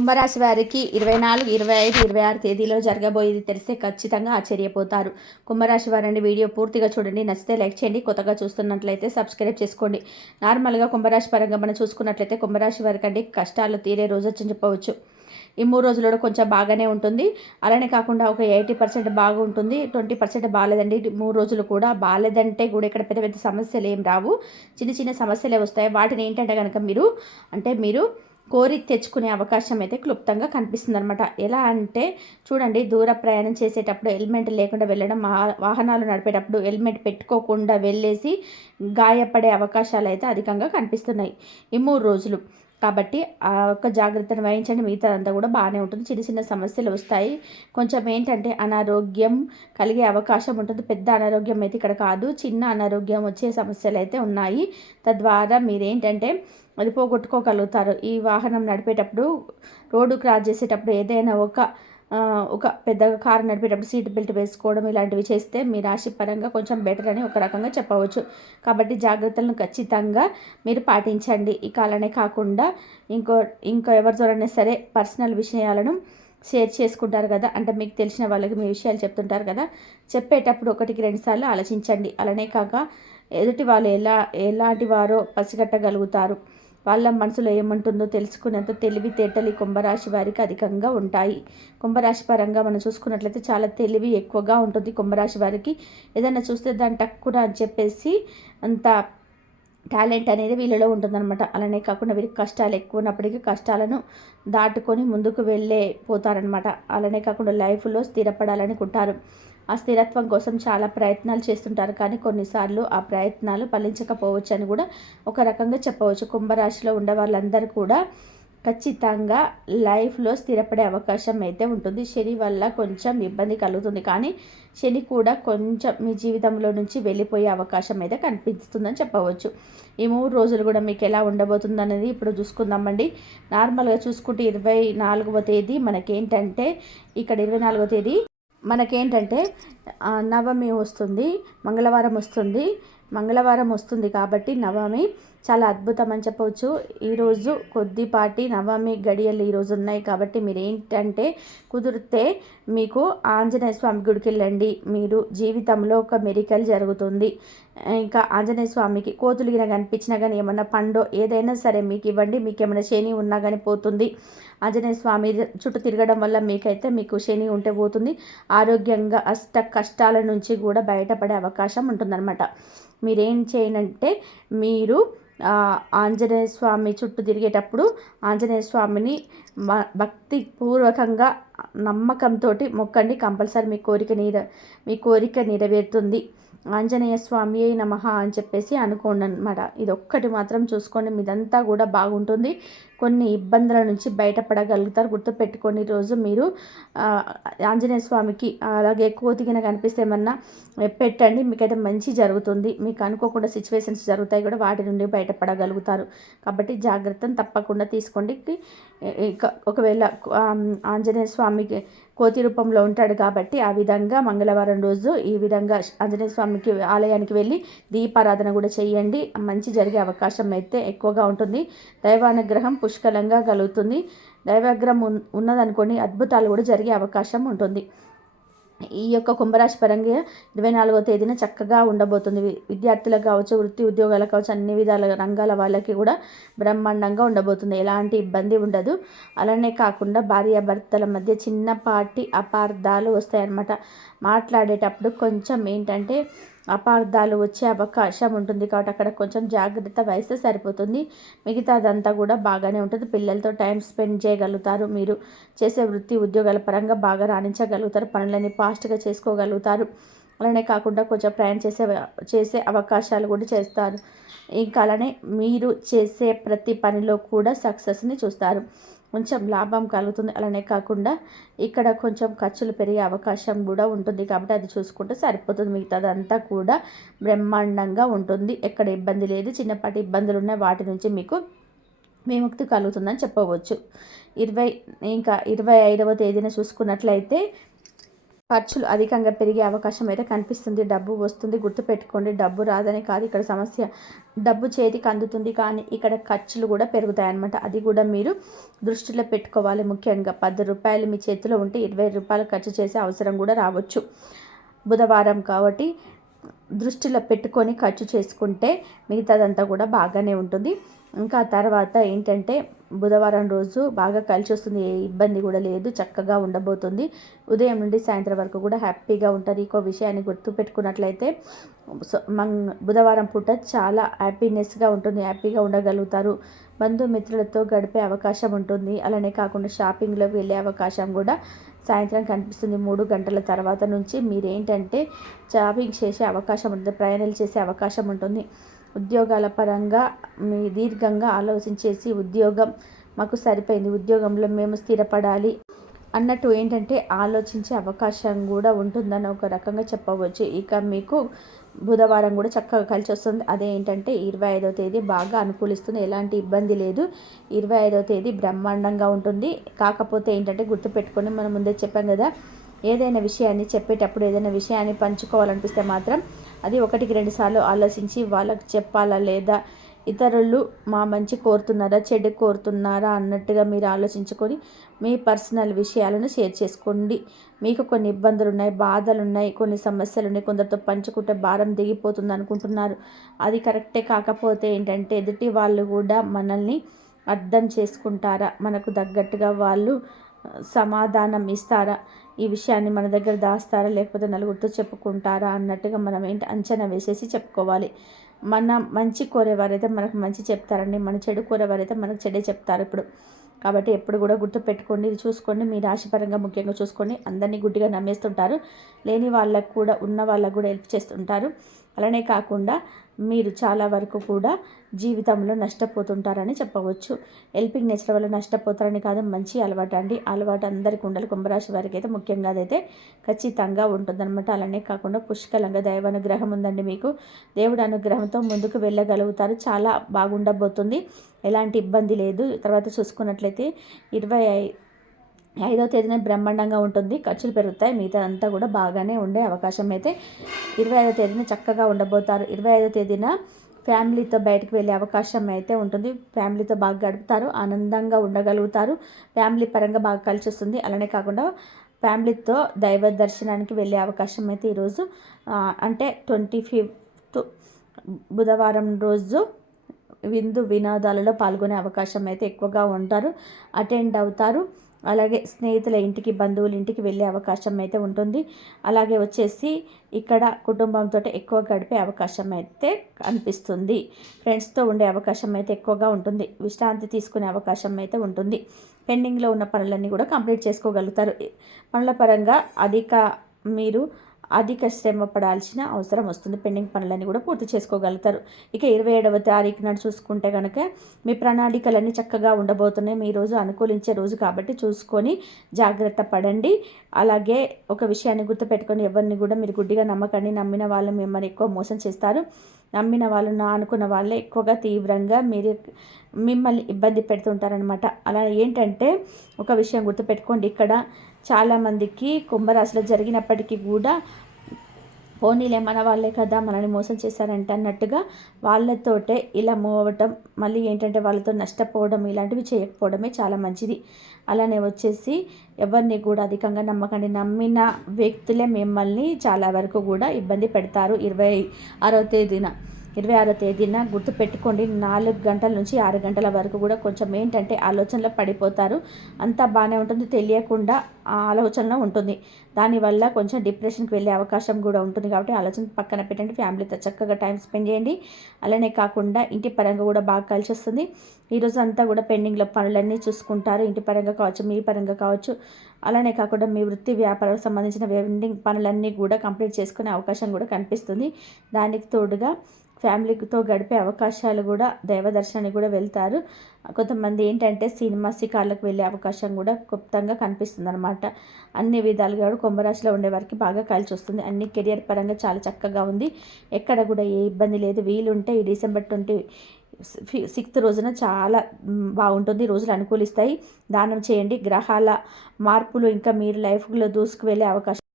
కుంభరాశి వారికి ఇరవై నాలుగు ఇరవై ఐదు ఇరవై ఆరు తేదీలో జరగబోయేది తెలిస్తే ఖచ్చితంగా ఆశ్చర్యపోతారు. కుంభరాశి వారండి వీడియో పూర్తిగా చూడండి. నచ్చితే లైక్ చేయండి. కొత్తగా చూస్తున్నట్లయితే సబ్స్క్రైబ్ చేసుకోండి. నార్మల్గా కుంభరాశి పరంగా మనం చూసుకున్నట్లయితే కుంభరాశి వారికి కష్టాలు తీరే రోజు వచ్చని చెప్పవచ్చు. ఈ మూడు రోజులు కొంచెం బాగానే ఉంటుంది. అలానే కాకుండా ఒక ఎయిటీ పర్సెంట్ బాగుంటుంది. ట్వంటీ పర్సెంట్ బాగాలేదండి. మూడు రోజులు కూడా బాగాలేదంటే కూడా ఇక్కడ పెద్ద పెద్ద సమస్యలు ఏం రావు. చిన్న చిన్న సమస్యలే వస్తాయి. వాటిని ఏంటంటే కనుక మీరు అంటే మీరు కోరి తెచ్చుకునే అవకాశం అయితే క్లుప్తంగా కనిపిస్తుంది అనమాట ఎలా అంటే చూడండి దూర ప్రయాణం చేసేటప్పుడు హెల్మెట్ లేకుండా వెళ్ళడం వాహనాలు నడిపేటప్పుడు హెల్మెట్ పెట్టుకోకుండా వెళ్ళేసి గాయపడే అవకాశాలు అయితే అధికంగా కనిపిస్తున్నాయి ఈ మూడు రోజులు. కాబట్టి ఆ ఒక్క జాగ్రత్తను వహించండి మిగతా అంతా కూడా బాగానే ఉంటుంది. చిన్న చిన్న సమస్యలు వస్తాయి. కొంచెం ఏంటంటే అనారోగ్యం కలిగే అవకాశం ఉంటుంది. పెద్ద అనారోగ్యం అయితే ఇక్కడ కాదు. చిన్న అనారోగ్యం వచ్చే సమస్యలు అయితే ఉన్నాయి. తద్వారా మీరేంటంటే అది పోగొట్టుకోగలుగుతారు. ఈ వాహనం నడిపేటప్పుడు రోడ్డు క్రాస్ చేసేటప్పుడు ఏదైనా ఒక ఒక పెద్ద కారు నడిపేటప్పుడు సీట్ బెల్ట్ వేసుకోవడం ఇలాంటివి చేస్తే మీ రాశి పరంగా కొంచెం బెటర్ అని ఒక రకంగా చెప్పవచ్చు. కాబట్టి జాగ్రత్తలను ఖచ్చితంగా మీరు పాటించండి. ఈ అలానే కాకుండా ఇంకో ఇంకో ఎవరితోనైనా సరే పర్సనల్ విషయాలను షేర్ చేసుకుంటారు కదా. అంటే మీకు తెలిసిన వాళ్ళకి మీ విషయాలు చెప్తుంటారు కదా. చెప్పేటప్పుడు ఒకటికి రెండుసార్లు ఆలోచించండి. అలానే కాక ఎదుటి వాళ్ళు ఎలా ఎలాంటి వారో పసిగట్టగలుగుతారు. వాళ్ళ మనసులో ఏమంటుందో తెలుసుకునేంత తెలివితేటలు కుంభరాశి వారికి అధికంగా ఉంటాయి. కుంభరాశి పరంగా మనం చూసుకున్నట్లయితే చాలా తెలివి ఎక్కువగా ఉంటుంది కుంభరాశి వారికి. ఏదైనా చూస్తే దాని టక్కున అని చెప్పేసి అంత టాలెంట్ అనేది వీళ్ళలో ఉంటుందన్నమాట. అలానే కాకుండా వీరికి కష్టాలు ఎక్కువ ఉన్నప్పటికీ కష్టాలను దాటుకొని ముందుకు వెళ్ళే పోతారనమాట అలానే కాకుండా లైఫ్లో స్థిరపడాలనుకుంటారు. ఆ స్థిరత్వం కోసం చాలా ప్రయత్నాలు చేస్తుంటారు. కానీ కొన్నిసార్లు ఆ ప్రయత్నాలు ఫలించకపోవచ్చు అని కూడా ఒక రకంగా చెప్పవచ్చు. కుంభరాశిలో ఉండే వాళ్ళందరూ కూడా ఖచ్చితంగా లైఫ్లో స్థిరపడే అవకాశం అయితే ఉంటుంది. శని వల్ల కొంచెం ఇబ్బంది కలుగుతుంది. కానీ శని కూడా కొంచెం మీ జీవితంలో నుంచి వెళ్ళిపోయే అవకాశం అయితే కనిపిస్తుందని చెప్పవచ్చు. ఈ మూడు రోజులు కూడా మీకు ఎలా ఉండబోతుంది అనేది ఇప్పుడు చూసుకుందామండి. నార్మల్గా చూసుకుంటే ఇరవై నాలుగవ తేదీ మనకేంటంటే ఇక్కడ ఇరవై నాలుగవ తేదీ మనకేంటంటే నవమి వస్తుంది మంగళవారం వస్తుంది మంగళవారం వస్తుంది కాబట్టి నవమి చాలా అద్భుతం అని చెప్పవచ్చు. ఈరోజు కొద్దిపాటి నవమి గడియలు ఈరోజు ఉన్నాయి కాబట్టి మీరు ఏంటంటే కుదిరితే మీకు ఆంజనేయ స్వామి గుడికి వెళ్ళండి. మీరు జీవితంలో ఒక మెరికల్ జరుగుతుంది. ఇంకా ఆంజనేయ స్వామికి కోతులు గిన కనిపించినా కానీ ఏమన్నా పండో ఏదైనా సరే మీకు ఇవ్వండి. మీకు ఏమైనా శని ఉన్నా కానీ పోతుంది. ఆంజనేయ స్వామి చుట్టూ తిరగడం వల్ల మీకైతే మీకు శని ఉంటే పోతుంది. ఆరోగ్యంగా అష్ట కష్టాల నుంచి కూడా బయటపడే అవకాశం ఉంటుందన్నమాట. మీరేం చేయనంటే మీరు ఆంజనేయ స్వామి చుట్టూ తిరిగేటప్పుడు ఆంజనేయ స్వామిని భక్తి పూర్వకంగా నమ్మకంతో మొక్కండి. కంపల్సరీ మీ కోరిక నీర మీ కోరిక నెరవేరుతుంది. ఆంజనేయ స్వామి నమ అని చెప్పేసి అనుకోండి అనమాట ఇది ఒక్కటి మాత్రం చూసుకోండి. మీదంతా కూడా బాగుంటుంది. కొన్ని ఇబ్బందుల నుంచి బయటపడగలుగుతారు. గుర్తుపెట్టుకొని రోజు మీరు ఆంజనేయ స్వామికి అలాగే కోతికిన కనిపిస్తే ఏమన్నా పెట్టండి. మీకైతే మంచి జరుగుతుంది. మీకు అనుకోకుండా సిచ్యువేషన్స్ జరుగుతాయి కూడా. వాటి నుండి బయటపడగలుగుతారు. కాబట్టి జాగ్రత్తను తప్పకుండా తీసుకోండి. ఒకవేళ ఆంజనేయ స్వామికి కోతి రూపంలో ఉంటాడు కాబట్టి ఆ విధంగా మంగళవారం రోజు ఈ విధంగా ఆంజనేయ స్వామికి ఆలయానికి వెళ్ళి దీపారాధన కూడా చేయండి. మంచి జరిగే అవకాశం అయితే ఎక్కువగా ఉంటుంది. దైవానుగ్రహం పుష్కలంగా కలుగుతుంది. దైవాగ్రహం ఉన్నదనుకోండి అద్భుతాలు కూడా జరిగే అవకాశం ఉంటుంది. ఈ యొక్క కుంభరాశి పరంగా ఇరవై నాలుగో తేదీన చక్కగా ఉండబోతుంది. విద్యార్థులకు కావచ్చు వృత్తి ఉద్యోగాలకు కావచ్చు అన్ని విధాల రంగాల వాళ్ళకి కూడా బ్రహ్మాండంగా ఉండబోతుంది. ఎలాంటి ఇబ్బంది ఉండదు. అలానే కాకుండా భార్యాభర్తల మధ్య చిన్నపాటి అపార్థాలు వస్తాయన్నమాట. మాట్లాడేటప్పుడు కొంచెం ఏంటంటే అపార్థాలు వచ్చే అవకాశం ఉంటుంది కాబట్టి అక్కడ కొంచెం జాగ్రత్త వహిస్తే సరిపోతుంది. మిగతాదంతా కూడా బాగానే ఉంటుంది. పిల్లలతో టైం స్పెండ్ చేయగలుగుతారు. మీరు చేసే వృత్తి ఉద్యోగాల పరంగా బాగా రాణించగలుగుతారు. పనులని ఫాస్ట్గా చేసుకోగలుగుతారు. అలానే కాకుండా కొంచెం ప్రయాణం చేసే చేసే అవకాశాలు కూడా చేస్తారు. ఇంకా అలానే మీరు చేసే ప్రతి పనిలో కూడా సక్సెస్ని చూస్తారు. కొంచెం లాభం కలుగుతుంది. అలానే కాకుండా ఇక్కడ కొంచెం ఖర్చులు పెరిగే అవకాశం కూడా ఉంటుంది. కాబట్టి అది చూసుకుంటే సరిపోతుంది. మిగతాదంతా కూడా బ్రహ్మాండంగా ఉంటుంది. ఎక్కడ ఇబ్బంది లేదు. చిన్నపాటి ఇబ్బందులు ఉన్నాయి వాటి నుంచి మీకు విముక్తి కలుగుతుందని చెప్పవచ్చు. ఇరవై ఇంకా ఇరవై ఐదవ తేదీన చూసుకున్నట్లయితే ఖర్చులు అధికంగా పెరిగే అవకాశం అయితే కనిపిస్తుంది. డబ్బు వస్తుంది గుర్తుపెట్టుకోండి. డబ్బు రాదని కాదు ఇక్కడ సమస్య డబ్బు చేతికి అందుతుంది కానీ ఇక్కడ ఖర్చులు కూడా పెరుగుతాయి అన్నమాట అది కూడా మీరు దృష్టిలో పెట్టుకోవాలి ముఖ్యంగా. పది రూపాయలు మీ చేతిలో ఉంటే ఇరవై రూపాయలు ఖర్చు చేసే అవసరం కూడా రావచ్చు. బుధవారం కాబట్టి దృష్టిలో పెట్టుకొని ఖర్చు చేసుకుంటే మిగతాదంతా కూడా బాగానే ఉంటుంది. ఇంకా తర్వాత ఏంటంటే బుధవారం రోజు బాగా కలిసి వస్తుంది ఏ ఇబ్బంది కూడా లేదు చక్కగా ఉండబోతుంది. ఉదయం నుండి సాయంత్రం వరకు కూడా హ్యాపీగా ఉంటారు. ఇంకో విషయాన్ని గుర్తుపెట్టుకున్నట్లయితే మంగ్ బుధవారం పూట చాలా హ్యాపీనెస్గా ఉంటుంది. హ్యాపీగా ఉండగలుగుతారు. బంధుమిత్రులతో గడిపే అవకాశం ఉంటుంది. అలానే కాకుండా షాపింగ్లోకి వెళ్ళే అవకాశం కూడా సాయంత్రం కనిపిస్తుంది. మూడు గంటల తర్వాత నుంచి మీరేంటంటే షాపింగ్ చేసే అవకాశం ఉంటుంది ప్రయాణాలు చేసే అవకాశం ఉంటుంది. ఉద్యోగాల పరంగా మీ దీర్ఘంగా ఆలోచించేసి ఉద్యోగం మాకు సరిపోయింది ఉద్యోగంలో మేము స్థిరపడాలి అన్నట్టు ఏంటంటే ఆలోచించే అవకాశం కూడా ఉంటుందని ఒక రకంగా చెప్పవచ్చు. ఇక మీకు బుధవారం కూడా చక్కగా కలిసి వస్తుంది. అదేంటంటే ఇరవై ఐదవ తేదీ బాగా అనుకూలిస్తుంది ఎలాంటి ఇబ్బంది లేదు. ఇరవై ఐదవ తేదీ బ్రహ్మాండంగా ఉంటుంది. కాకపోతే ఏంటంటే గుర్తుపెట్టుకొని మనం ముందే చెప్పాం కదా ఏదైనా విషయాన్ని చెప్పేటప్పుడు ఏదైనా విషయాన్ని పంచుకోవాలనిపిస్తే మాత్రం అది ఒకటికి రెండు సార్లు ఆలోచించి వాళ్ళకి చెప్పాలా లేదా ఇతరులు మా మంచి కోరుతున్నారా చెడు కోరుతున్నారా అన్నట్టుగా మీరు ఆలోచించుకొని మీ పర్సనల్ విషయాలను షేర్ చేసుకోండి. మీకు కొన్ని ఇబ్బందులు ఉన్నాయి బాధలు ఉన్నాయి కొన్ని సమస్యలు ఉన్నాయి కొందరితో పంచుకుంటే భారం దిగిపోతుంది అనుకుంటున్నారు. అది కరెక్టే కాకపోతే ఏంటంటే ఎదుటి వాళ్ళు కూడా మనల్ని అర్థం చేసుకుంటారా? మనకు తగ్గట్టుగా వాళ్ళు సమాధానం ఇస్తారా? ఈ విషయాన్ని మన దగ్గర దాస్తారా? లేకపోతే నలుగురితో చెప్పుకుంటారా? అన్నట్టుగా మనం ఏంటి? అంచనా వేసేసి చెప్పుకోవాలి. మన మంచి కోరేవారైతే మనకు మంచి చెప్తారండి. మన చెడు కోరేవారైతే మనకు చెడే చెప్తారు ఇప్పుడు. కాబట్టి ఎప్పుడు కూడా గుర్తుపెట్టుకోండి. ఇది చూసుకోండి. మీ రాశిపరంగా ముఖ్యంగా చూసుకోండి. అందరినీ గుడ్డిగా నమ్మేస్తుంటారు. లేని వాళ్ళకు కూడా ఉన్న వాళ్ళకు కూడా హెల్ప్ చేస్తుంటారు. అలానే కాకుండా మీరు చాలా వరకు కూడా జీవితంలో నష్టపోతుంటారని చెప్పవచ్చు. హెల్పింగ్ నేచర్ వల్ల నష్టపోతారని కాదు మంచి అలవాటు అండి. అలవాటు అందరికి ఉండాలి. కుంభరాశి వారికి అయితే ముఖ్యంగా అదైతే ఖచ్చితంగా ఉంటుందన్నమాట. అలానే కాకుండా పుష్కలంగా దైవ అనుగ్రహం ఉందండి మీకు. దేవుడు అనుగ్రహంతో ముందుకు వెళ్ళగలుగుతారు. చాలా బాగుండబోతుంది. ఎలాంటి ఇబ్బంది లేదు. తర్వాత చూసుకున్నట్లయితే ఇరవై ఐదో తేదీన బ్రహ్మాండంగా ఉంటుంది. ఖర్చులు పెరుగుతాయి. మిగతా అంతా కూడా బాగానే ఉండే అవకాశం అయితే ఇరవై ఐదో తేదీన చక్కగా ఉండబోతారు. ఇరవై ఐదో తేదీన ఫ్యామిలీతో బయటకు వెళ్ళే అవకాశం అయితే ఉంటుంది. ఫ్యామిలీతో బాగా గడుపుతారు. ఆనందంగా ఉండగలుగుతారు. ఫ్యామిలీ పరంగా బాగా కలిసి వస్తుంది అలానే కాకుండా ఫ్యామిలీతో దైవ దర్శనానికి వెళ్ళే అవకాశం అయితే ఈరోజు అంటే ట్వంటీ ఫిఫ్త్ బుధవారం రోజు విందు వినోదాలలో పాల్గొనే అవకాశం అయితే ఎక్కువగా ఉంటారు. అటెండ్ అవుతారు. అలాగే స్నేహితుల ఇంటికి బంధువుల ఇంటికి వెళ్ళే అవకాశం అయితే ఉంటుంది. అలాగే వచ్చేసి ఇక్కడ కుటుంబంతో ఎక్కువ గడిపే అవకాశం అయితే కనిపిస్తుంది. ఫ్రెండ్స్తో ఉండే అవకాశం అయితే ఎక్కువగా ఉంటుంది. విశ్రాంతి తీసుకునే అవకాశం అయితే ఉంటుంది. పెండింగ్లో ఉన్న పనులన్నీ కూడా కంప్లీట్ చేసుకోగలుగుతారు. పనుల పరంగా అధిక మీరు అధిక శ్రమ పడాల్సిన అవసరం వస్తుంది. పెండింగ్ పనులన్నీ కూడా పూర్తి చేసుకోగలుగుతారు. ఇక ఇరవై ఏడవ తారీఖు నాడు చూసుకుంటే కనుక మీ ప్రణాళికలన్నీ చక్కగా ఉండబోతున్నాయి. మీ రోజు అనుకూలించే రోజు కాబట్టి చూసుకొని జాగ్రత్త పడండి. అలాగే ఒక విషయాన్ని గుర్తుపెట్టుకొని ఎవరిని కూడా మీరు గుడ్డిగా నమ్మకండి. నమ్మిన వాళ్ళు మిమ్మల్ని ఎక్కువ మోసం చేస్తారు. నమ్మిన వాళ్ళు నా అనుకున్న వాళ్ళే ఎక్కువగా తీవ్రంగా మీరు మిమ్మల్ని ఇబ్బంది పెడుతుంటారనమాట అలా ఏంటంటే ఒక విషయం గుర్తుపెట్టుకోండి. ఇక్కడ చాలామందికి కుంభరాశిలో జరిగినప్పటికీ కూడా పోనీలే మన వాళ్ళే కదా మనల్ని మోసం చేశారంటే అన్నట్టుగా వాళ్ళతోటే ఇలా మూవ్ అవ్వటం మళ్ళీ ఏంటంటే వాళ్ళతో నష్టపోవడం ఇలాంటివి చేయకపోవడమే చాలా మంచిది. అలానే వచ్చేసి ఎవరిని కూడా అధికంగా నమ్మకండి. నమ్మిన వ్యక్తులే మిమ్మల్ని చాలా వరకు కూడా ఇబ్బంది పెడతారు. ఇరవై ఆరో తేదీన. ఇరవై ఆరో తేదీన గుర్తుపెట్టుకోండి నాలుగు గంటల నుంచి ఆరు గంటల వరకు కూడా కొంచెం ఏంటంటే ఆలోచనలో పడిపోతారు. అంతా బాగానే ఉంటుంది తెలియకుండా ఆ ఉంటుంది. దానివల్ల కొంచెం డిప్రెషన్కి వెళ్ళే అవకాశం కూడా ఉంటుంది కాబట్టి ఆలోచన పక్కన పెట్టండి ఫ్యామిలీతో చక్కగా టైం స్పెండ్ చేయండి. అలానే కాకుండా ఇంటి పరంగా కూడా బాగా కలిసి వస్తుంది ఈరోజు అంతా కూడా పెండింగ్లో పనులన్నీ చూసుకుంటారు. ఇంటి పరంగా కావచ్చు మీ పరంగా కావచ్చు. అలానే కాకుండా మీ వృత్తి వ్యాపారాలకు సంబంధించిన వెండింగ్ పనులన్నీ కూడా కంప్లీట్ చేసుకునే అవకాశం కూడా కనిపిస్తుంది. దానికి తోడుగా ఫ్యామిలీతో గడిపే అవకాశాలు కూడా దైవదర్శనానికి కూడా వెళ్తారు. కొంతమంది ఏంటంటే సినిమా శిఖార్లకు వెళ్ళే అవకాశం కూడా క్లుప్తంగా కనిపిస్తుంది అనమాట అన్ని విధాలుగా కూడా కుంభరాశిలో ఉండే వారికి బాగా కలిసి వస్తుంది. అన్ని కెరియర్ పరంగా చాలా చక్కగా ఉంది. ఎక్కడ కూడా ఏ ఇబ్బంది లేదు. వీలుంటే ఈ డిసెంబర్ ట్వంటీ సిక్స్త్ రోజున చాలా బాగుంటుంది. రోజులు అనుకూలిస్తాయి. దానం చేయండి. గ్రహాల మార్పులు ఇంకా మీరు లైఫ్లో దూసుకు వెళ్ళే అవకాశం